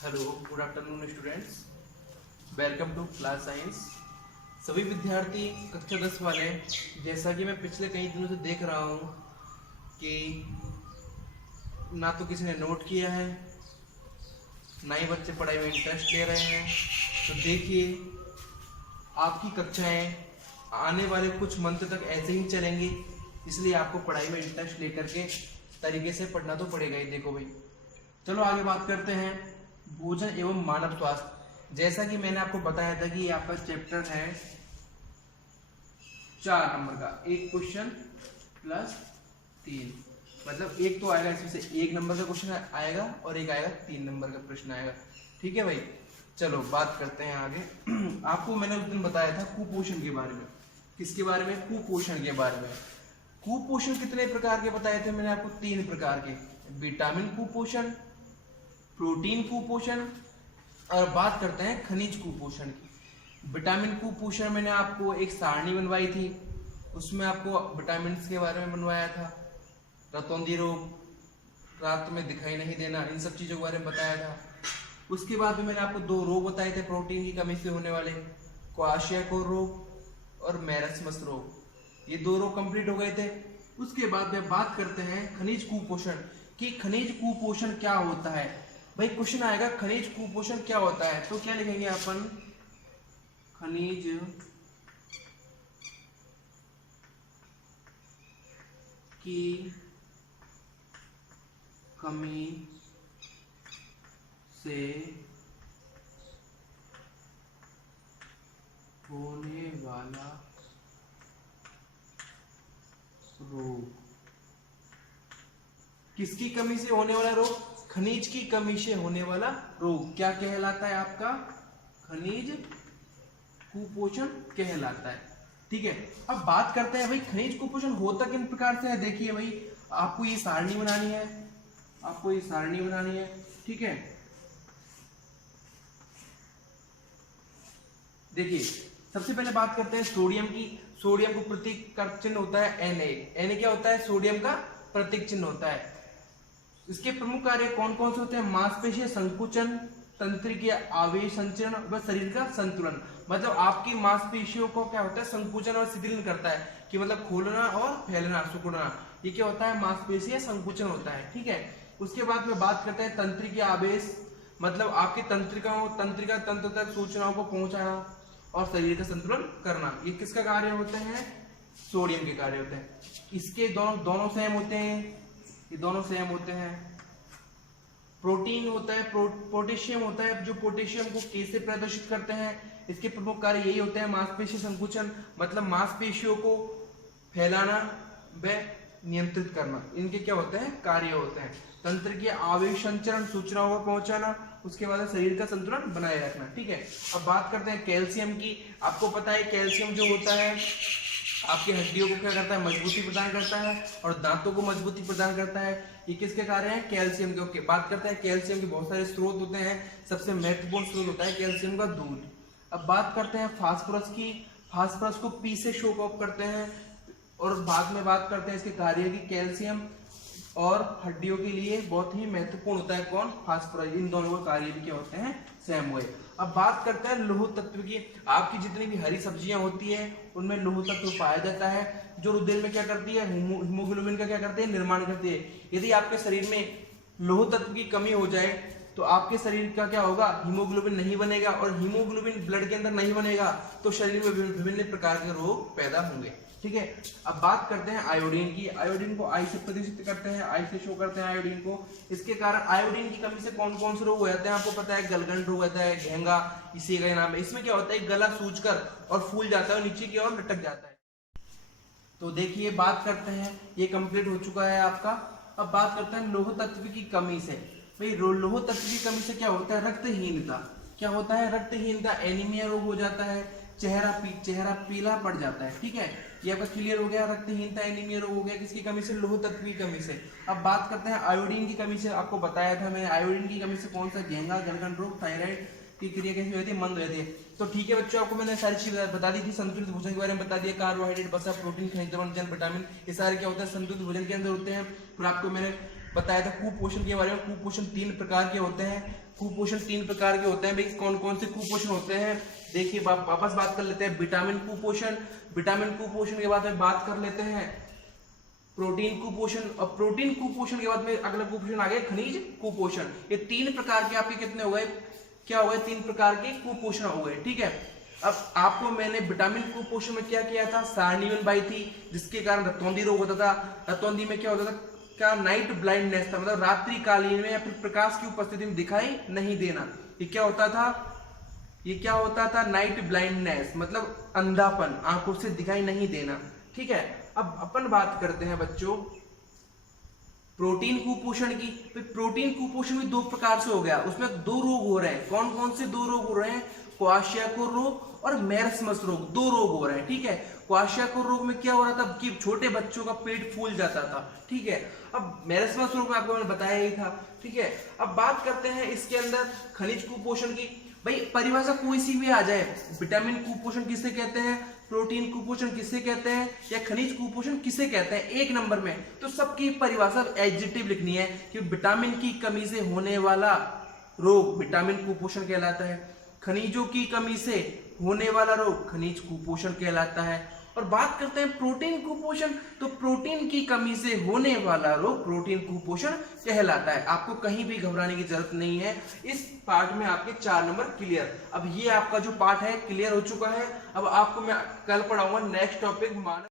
Hello, good afternoon students. Welcome to class science. सभी विद्यार्थी कक्षा 10 वाले, जैसा कि मैं पिछले कई दिनों से देख रहा हूँ कि ना तो किसी ने नोट किया है, ना ही बच्चे पढ़ाई में इंटरेस्ट ले रहे हैं। तो देखिए, आपकी कक्षाएं आने वाले कुछ मंथ तक ऐसे ही चलेंगी, इसलिए आपको पढ़ाई में इंटरेस्ट लेकर के तरीके से पढ़ना तो पड़ेगा ही। देखो भाई, चलो आगे बात करते हैं भोजन एवं मानव स्वास्थ्य। जैसा कि मैंने आपको बताया था कि ये आपका चैप्टर है 4 नंबर का, एक क्वेश्चन प्लस 3, मतलब एक तो आएगा, इसमें से 1 नंबर का क्वेश्चन आएगा और एक आएगा 3 नंबर का प्रश्न आएगा। ठीक है भाई, चलो बात करते हैं आगे। आपको मैंने उस दिन बताया था कुपोषण के बारे में। किसके बारे में? कुपोषण के बारे में। कुपोषण कितने प्रकार के बताए थे मैंने आपको? 3 प्रकार के। विटामिन कुपोषण, प्रोटीन कुपोषण, और बात करते हैं खनिज कुपोषण की। विटामिन कुपोषण मैंने आपको एक सारणी बनवाई थी, उसमें आपको विटामिन के बारे में बनवाया था। रतौंधी रोग, रात में दिखाई नहीं देना, इन सब चीजों के बारे में बताया था। उसके बाद में मैंने आपको 2 रोग बताए थे प्रोटीन की कमी से होने वाले, क्वाशियाकोर रोग और मेरस्मस रोग। ये 2 रोग कंप्लीट हो गए थे। उसके बाद में बात करते हैं खनिज कुपोषण कि खनिज कुपोषण क्या होता है। भाई क्वेश्चन आएगा खनिज कुपोषण क्या होता है, तो क्या लिखेंगे अपन? खनिज की कमी से होने वाला रोग। किसकी कमी से होने वाला रोग? खनिज की कमी से होने वाला रोग क्या कहलाता है? आपका खनिज कुपोषण कहलाता है। ठीक है, अब बात करते हैं भाई खनिज कुपोषण होता किन प्रकार से है। देखिए भाई, आपको ये सारणी बनानी है, आपको ये सारणी बनानी है। ठीक है, देखिए सबसे पहले बात करते हैं सोडियम की। सोडियम को प्रतीक का चिन्ह होता है Na। Na क्या होता है? सोडियम का प्रतीक चिन्ह होता है। इसके प्रमुख कार्य कौन कौन से होते हैं? मांसपेशीय संकुचन, तंत्रिकीय आवेश संचरण व शरीर का संतुलन। मतलब आपकी मांसपेशियों को क्या होता है? संकुचन और शिथिल करता है, कि मतलब खोलना और फैलना, सिकुड़ना। ये क्या होता है? मांसपेशीय संकुचन होता है। ठीक है, उसके बाद में बात करते हैं तंत्रिकीय आवेश, मतलब आपकी तंत्रिका तंत्र तक सूचनाओं को पहुंचाना और शरीर का संतुलन करना। ये किसका कार्य होते हैं? सोडियम के कार्य होते हैं। इसके दोनों सेम होते हैं, ये दोनों सेम होते हैं। प्रोटीन होता है, पोटेशियम होता है, जो पोटेशियम को कैसे प्रदर्शित करते हैं? इसके प्रमुख कार्य यही होते हैं, मांसपेशी संकुचन, मतलब मांसपेशियों को फैलाना व नियंत्रित करना। इनके क्या होते हैं? कार्य होते हैं। तंत्र के आवेश संचरण, सूचनाओं को पहुंचाना, उसके बाद शरीर का संतुलन बनाए रखना। ठीक है, अब बात करते हैं कैल्शियम की। आपको पता है कैल्शियम जो होता है आपकी हड्डियों को क्या करता है? मजबूती प्रदान करता है और दांतों को मजबूती प्रदान करता है। ये किसके कार्य हैं? कैल्शियम के। ओके, बात करते हैं कैल्शियम के बहुत सारे स्रोत होते हैं। सबसे महत्वपूर्ण स्रोत होता है कैल्शियम का दूध। अब बात करते हैं फास्फोरस की। फास्फोरस को पी से शो ऑफ करते हैं, और बाद में बात करते हैं इसके कार्य की। कैल्शियम और हड्डियों के लिए बहुत ही महत्वपूर्ण होता है कौन? फास्फोरस। इन दोनों का कार्य भी क्या होते हैं? सेम हुए। अब बात करते हैं लौह तत्व की। आपकी जितनी भी हरी सब्जियां होती है उनमें लौह तत्व पाया जाता है, जो रुधिर में क्या करती है? हीमोग्लोबिन का क्या करती है? निर्माण करती है। यदि आपके शरीर में लौह तत्व की कमी हो जाए तो आपके शरीर का क्या होगा? हीमोग्लोबिन नहीं बनेगा, और हीमोग्लोबिन ब्लड के अंदर नहीं बनेगा तो शरीर में विभिन्न प्रकार के रोग पैदा होंगे। ठीक है, अब बात करते हैं आयोडीन की। आयोडीन को आई से प्रदर्शित करते हैं, आई से शो करते हैं आयोडीन को। इसके कारण आयोडीन की कमी से कौन कौन से रोग हो जाते हैं? आपको पता है गलगंड रोग होता है, घेंगा इसी का नाम है। इसमें क्या होता है? गला सूजकर और फूल जाता है और नीचे की ओर लटक जाता है। तो देखिए, बात करते हैं, ये कंप्लीट हो चुका है आपका। अब बात करते हैं लौह तत्व की कमी से। भाई लौह तत्व की कमी से क्या होता है? रक्तहीनता। क्या होता है? रक्तहीनता, एनीमिया रोग हो जाता है, चेहरा पीला पड़ जाता है। ठीक है, ये आपका क्लियर हो गया। रक्तहीनता, एनीमिया रोग हो गया, किसकी कमी से? लौह तत्व की कमी से। अब बात करते हैं आयोडीन की कमी से। आपको बताया था मैंने, आयोडीन की कमी से कौन सा? घेंगा, गलगंड रोग, थायराइड की क्रिया कैसी होती है? मंद रहती है। तो ठीक है बच्चों, आपको मैंने सारी चीज बता दी थी। संतुलित भोजन के बारे में बता दिया, कार्बोहाइड्रेट, वसा, प्रोटीन, खनिज लवण, विटामिन, ये सारे क्या होता है? संतुलित भोजन के अंदर होते हैं। फिर आपको मैंने बताया था कुपोषण के बारे में। कुपोषण 3 प्रकार के होते हैं, कुपोषण 3 प्रकार के होते हैं भाई। कौन कौन से कुपोषण होते हैं देखिए, वापस बात कर लेते हैं। विटामिन कुपोषण, विटामिन कुपोषण के बाद में बात कर लेते हैं प्रोटीन कुपोषण, और प्रोटीन कुपोषण के बाद में अगला कुपोषण आ गया खनिज कुपोषण। ये 3 प्रकार के आपके कितने हो गए, क्या हो गए, 3 प्रकार के कुपोषण हो गए, ठीक है। अब आपको मैंने विटामिन कुपोषण में क्या किया था, सारनीवन बाई थी, जिसके कारण रतौंधी रोग होता था। रतौंधी में क्या होता था, क्या नाइट ब्लाइंडनेस था, मतलब रात्रि कालीन में या फिर प्रकाश की उपस्थिति में दिखाई नहीं देना। ये क्या होता था, ये क्या होता था, नाइट ब्लाइंडनेस, मतलब अंधापन, आंखों से दिखाई नहीं देना, ठीक है। अब अपन बात करते हैं बच्चों प्रोटीन कुपोषण की। तो प्रोटीन कुपोषण भी 2 प्रकार से हो गया, उसमें 2 रोग हो रहे हैं। कौन कौन से 2 रोग हो रहे हैं, क्वाशियाकोर रोग और मेरस्मस रोग, 2 रोग हो रहे हैं, ठीक है। क्वाशियाकोर रोग में क्या हो रहा था कि छोटे बच्चों का पेट फूल जाता था, ठीक है। अब मेरस्मस रोग में आपको मैंने बताया ही था, ठीक है। अब बात करते हैं इसके अंदर खनिज कुपोषण की। भाई परिभाषा कोई सी भी आ जाए, विटामिन कुपोषण किसे कहते हैं, प्रोटीन कुपोषण किसे कहते हैं, या खनिज कुपोषण किसे कहते हैं, 1 नंबर में तो सबकी परिभाषा एडजेक्टिव लिखनी है कि विटामिन की कमी से होने वाला रोग विटामिन कुपोषण कहलाता है, खनिजों की कमी से होने वाला रोग खनिज कुपोषण कहलाता है। और बात करते हैं प्रोटीन कुपोषण, तो प्रोटीन की कमी से होने वाला रोग प्रोटीन कुपोषण कहलाता है। आपको कहीं भी घबराने की जरूरत नहीं है, इस पार्ट में आपके 4 नंबर क्लियर। अब ये आपका जो पार्ट है क्लियर हो चुका है। अब आपको मैं कल पढ़ाऊंगा नेक्स्ट टॉपिक मानव